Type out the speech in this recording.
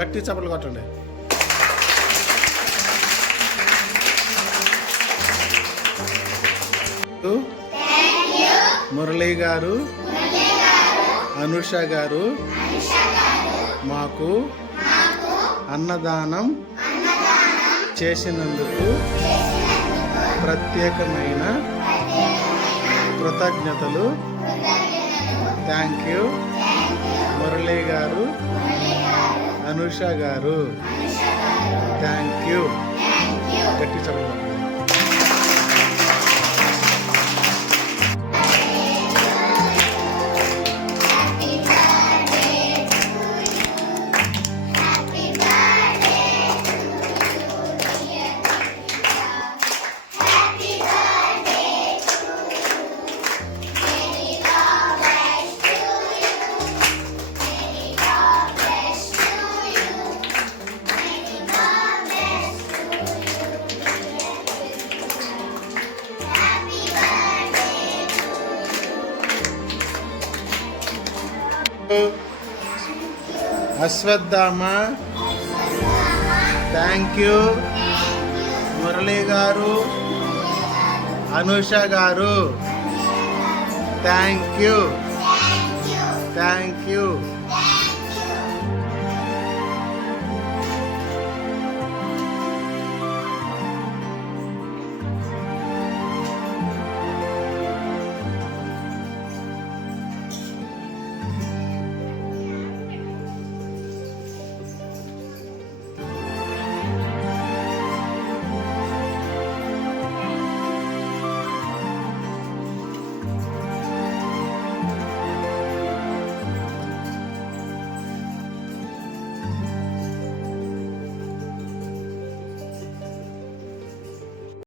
గట్టి చప్పట్లు కొట్టండి. మురళీ గారు, అనుష గారు మాకు అన్నదానం చేసినందుకు ప్రత్యేకమైన కృతజ్ఞతలు. థ్యాంక్ యూ మురళీ గారు, అనుష గారు. Thank you. గట్టి చెప్పండి. అశ్వత్థామ, థ్యాంక్ యూ మురళీ గారు, అనుష గారు. Thank you.